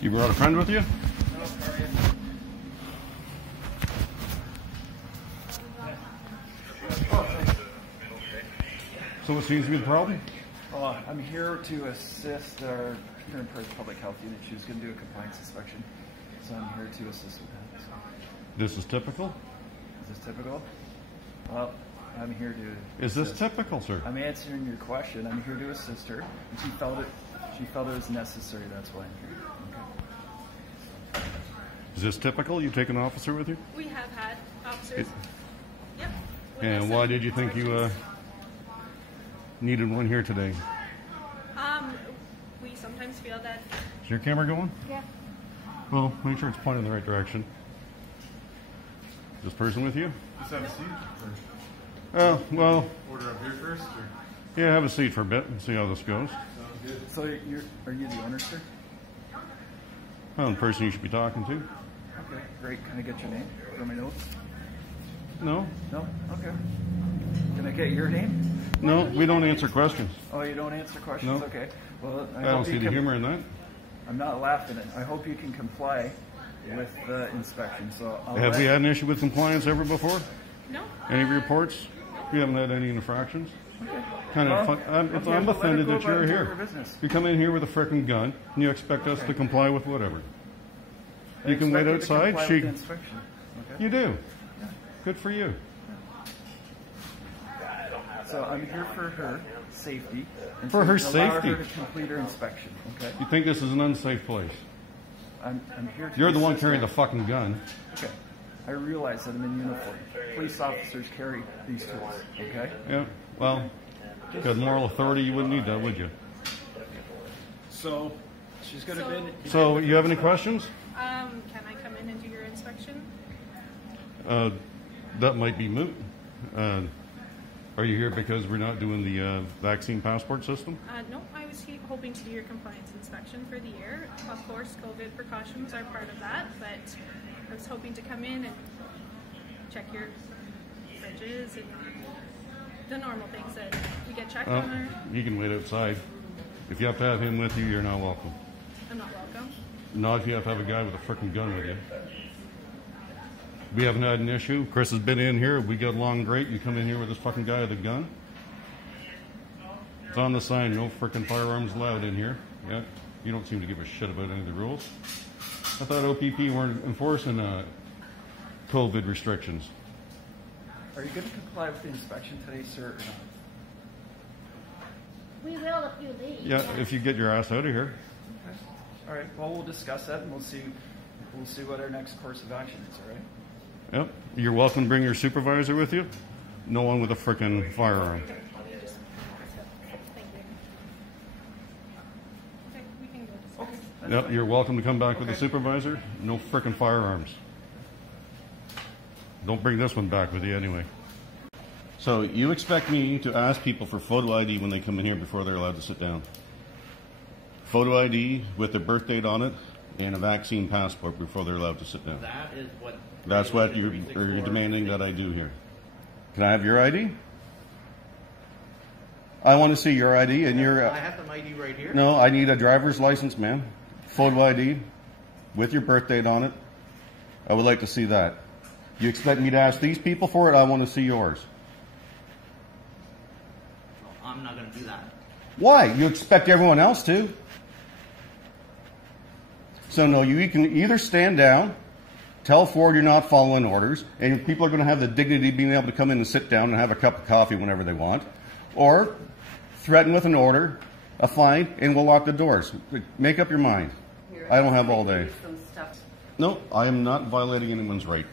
You brought a friend with you? So what seems to be the problem? I'm here to assist our Perth Public Health Unit. She was going to do a compliance inspection, so I'm here to assist with that. So. This is typical? Is this typical? Well, I'm here to Is this typical, sir? I'm answering your question. I'm here to assist her, and she felt it was necessary. That's why I'm here. Okay. Is this typical? You take an officer with you? We have had officers. Yep. And why did you think you needed one here today? We sometimes feel that. Is your camera going? Yeah. Well, make sure it's pointing in the right direction. Is this person with you? Just have a seat. Oh, well. Order up here first? Or? Yeah, have a seat for a bit and see how this goes. Sounds good. So are you the owner, sir? Well, the person you should be talking to. Okay, great. Can I get your name for my notes? No? No? Okay. Can I get your name? No, we don't answer questions. Oh, you don't answer questions? No. Okay. Well, I don't see the humor in that. I'm not laughing at it. I hope you can comply with the inspection. So Have we had an issue with compliance ever before? No. Any reports? We haven't had any infractions. Okay. Kind of. Well, I'm okay, let offended it go that you're about here. your business. You come in here with a frickin' gun and you expect us Okay. to comply with whatever. I You can wait expect you to outside. comply with the inspection. Okay. You do. Good for you. So I'm here for her safety. And For to her allow safety? her to complete her inspection. Okay. You think this is an unsafe place? I'm here to You're the one assist carrying her. the fucking gun. Okay. I realize that I'm in uniform. Police officers carry these tools. Okay. Yeah. Well, if you had moral authority, you wouldn't need that, would you? So she's going to be. So, you have any questions? Can I come in and do your inspection? That might be moot. Are you here because we're not doing the vaccine passport system? No, I was hoping to do your compliance inspection for the year. Of course, COVID precautions are part of that, but I was hoping to come in and check your fridges and the normal things that we get checked on. You can wait outside. If you have to have him with you, you're not welcome. I'm not welcome. Not if you have to have a guy with a frickin' gun with you. We haven't had an issue. Chris has been in here. We get along great. You come in here with this fucking guy with a gun. It's on the sign. No frickin' firearms allowed in here. Yeah. You don't seem to give a shit about any of the rules. I thought OPP weren't enforcing COVID restrictions. Are you going to comply with the inspection today, sir, or not? We will if you leave. Yeah, if you get your ass out of here. Okay. All right. Well, we'll discuss that, and we'll see what our next course of action is. All right. Yep. You're welcome to bring your supervisor with you. No one with a frickin' firearm. Thank you. Okay, we can go discuss. Yep. You're welcome to come back with a supervisor. No frickin' firearms. Don't bring this one back with you anyway. So you expect me to ask people for photo ID when they come in here before they're allowed to sit down? Photo ID with their birth date on it and a vaccine passport before they're allowed to sit down. That is what. That's what you're demanding that I do here. Can I have your ID? I want to see your ID and your... I have my ID right here. No, I need a driver's license, ma'am. Photo ID with your birth date on it. I would like to see that. You expect me to ask these people for it? I want to see yours. I'm not going to do that. Why? You expect everyone else to. So no, you can either stand down, tell Ford you're not following orders, and people are going to have the dignity of being able to come in and sit down and have a cup of coffee whenever they want, or threaten with an order, a fine, and we'll lock the doors. Make up your mind. I don't have all day. No, I am not violating anyone's right.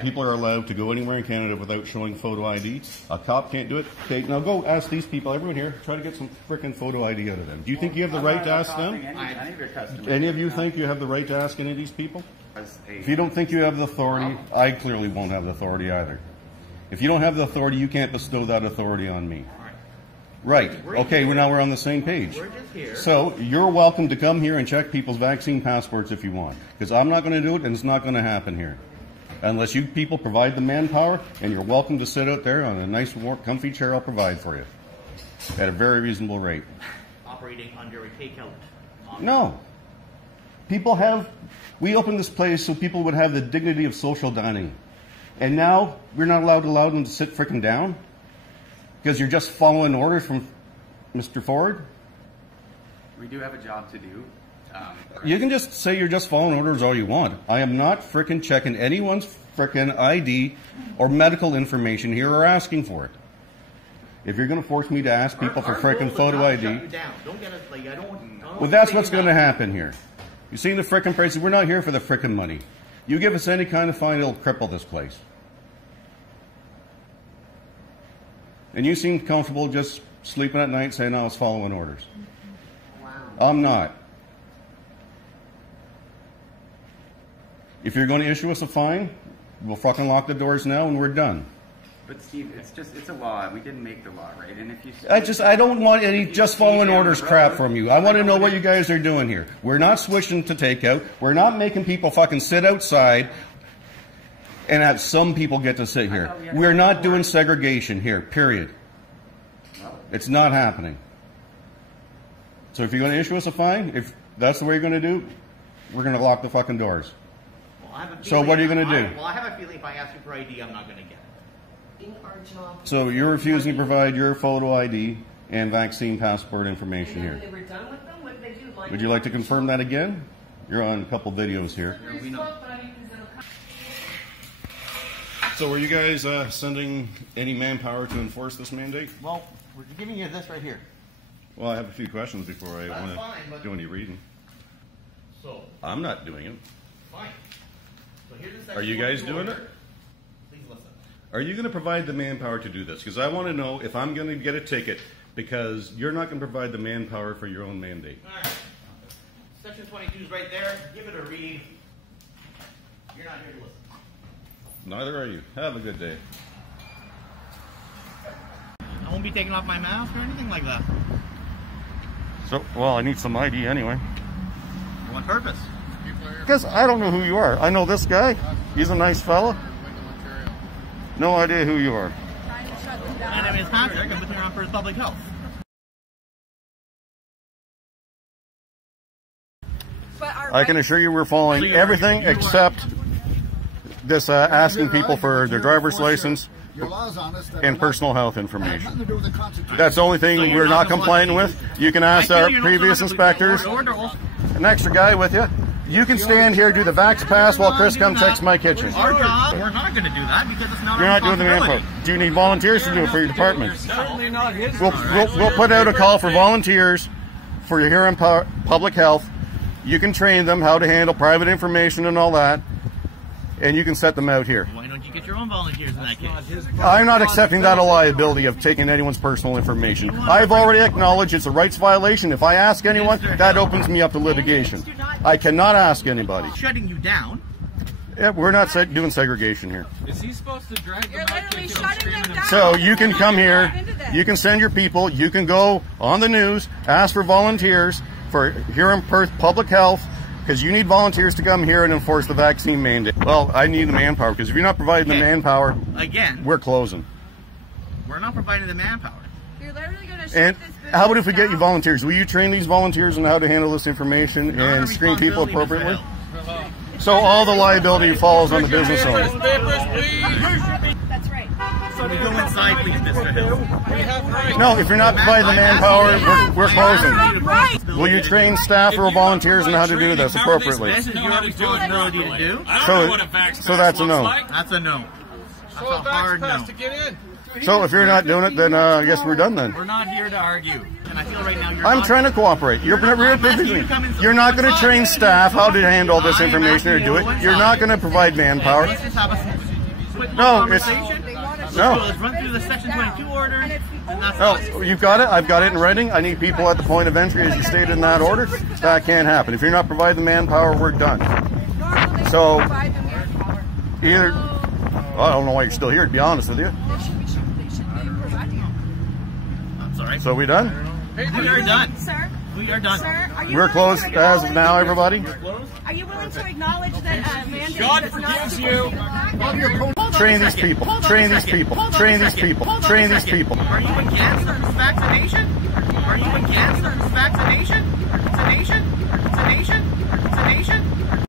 People are allowed to go anywhere in Canada without showing photo ID. A cop can't do it. Okay, now go ask these people, everyone here, try to get some frickin' photo ID out of them. Do you think you have the right to ask them? Any of you think you have the right to ask any of these people? If you don't think you have the authority, I clearly won't have the authority either. If you don't have the authority, you can't bestow that authority on me. Right. Okay, now we're on the same page. We're just here. So you're welcome to come here and check people's vaccine passports if you want. Because I'm not going to do it, and it's not going to happen here. Unless you people provide the manpower, and you're welcome to sit out there on a nice, warm, comfy chair I'll provide for you. At a very reasonable rate. Operating under a takeout. No. We opened this place so people would have the dignity of social dining. And now we're not allowed to allow them to sit frickin' down? Because you're just following orders from Mr. Ford? We do have a job to do. You can just say you're just following orders all you want. I am not frickin' checking anyone's frickin' ID or medical information here or asking for it. If you're going to force me to ask people for frickin' photo ID... Well, that's what's going to happen here. You see the frickin' prices? We're not here for the frickin' money. You give us any kind of fine, it'll cripple this place. And you seem comfortable just sleeping at night saying I was following orders. Wow. I'm not. If you're going to issue us a fine, we'll fucking lock the doors now and we're done. But Steve, it's a law. We didn't make the law, right? And if you I don't want any just following orders crap from you. I want to know what you guys are doing here. We're not switching to takeout. We're not making people fucking sit outside and have some people get to sit here. We're not doing segregation here, period. It's not happening. So if you're going to issue us a fine, if that's the way you're going to do, we're going to lock the fucking doors. So what are you going to do? Well, I have a feeling if I ask you for ID, I'm not going to get it. So you're refusing to provide your photo ID and vaccine passport information here. When they were done with them, what did they do? Would you like to confirm that again? You're on a couple videos here. Yeah, we know. So were you guys sending any manpower to enforce this mandate? Well, we're giving you this right here. Well, I have a few questions before I want to do any reading. So, I'm not doing it. fine. So here's the Are you guys doing it? Please listen. Are you going to provide the manpower to do this? Because I want to know if I'm going to get a ticket because you're not going to provide the manpower for your own mandate. All right. Section 22 is right there. Give it a read. You're not here to listen. Neither are you. Have a good day. I won't be taking off my mask or anything like that. So, well, I need some ID anyway. For what purpose? Because I don't know who you are. I know this guy. He's a nice fella. No idea who you are. My name is Patrick. I'm with here on First Public Health. I can assure you we're following everything except this asking people for their driver's license and personal health information. That's the only thing we're not complying with. You can ask our previous inspectors. An extra guy with you. You can stand here, do the Vax Pass while Chris comes checks my kitchen. Our job, we're not going to do that because it's not You're our not doing the manpower. Do you need volunteers to do it for your department? Certainly not his. We'll put out a call for volunteers for your Huron Public Health. You can train them how to handle private information and all that, and you can set them out here. Why don't you get your own volunteers in that case? I'm not accepting that liability of taking anyone's personal information. I've already acknowledged it's a rights violation. If I ask anyone, that opens me up to litigation. I cannot ask anybody. Shutting you down. Yeah, we're not doing segregation here. Is he supposed to drag them You're out? literally shutting them down. So you can come here, you can send your people, you can go on the news, ask for volunteers for here in Perth Public Health, because you need volunteers to come here and enforce the vaccine mandate. Well, I need the manpower, because if you're not providing the manpower, again, we're closing. We're not providing the manpower. You're literally going to shut And this business how about if we get you down? volunteers? Will you train these volunteers on how to handle this information Not our and screen people responsibility, Mr. appropriately? Hill. So all the liability falls on the business owner. That's right. So we go inside, please, Mr. Hill. No, if you're not providing the manpower, we're closing. Right. Will you train staff or volunteers on how to do this appropriately? This is your responsibility to do. So that's a no. That's a no. That's a hard no. So if you're not doing it, then I guess we're done then. We're not here to argue. And I feel right now I'm trying to cooperate. You're not going to train staff how to handle this information or do it. You're not going to provide manpower. No, it's no. Let's run through the Section 22 order. And that's Oh, you've got it. I've got it in writing. I need people at the point of entry, as you stated in that order. That can't happen. If you're not providing the manpower, we're done. So either well, I don't know why you're still here. To be honest with you. I'm sorry. So we done? We are done. Sir? We are done. Sir, are you We're willing closed to as of acknowledge now, that everybody. Are you willing to acknowledge that mandate God is not forgives supposed you. to be Train these people. Train these people. Train these people. Train these people. Are you against vaccination? Are you against vaccination? Vaccination? Vaccination?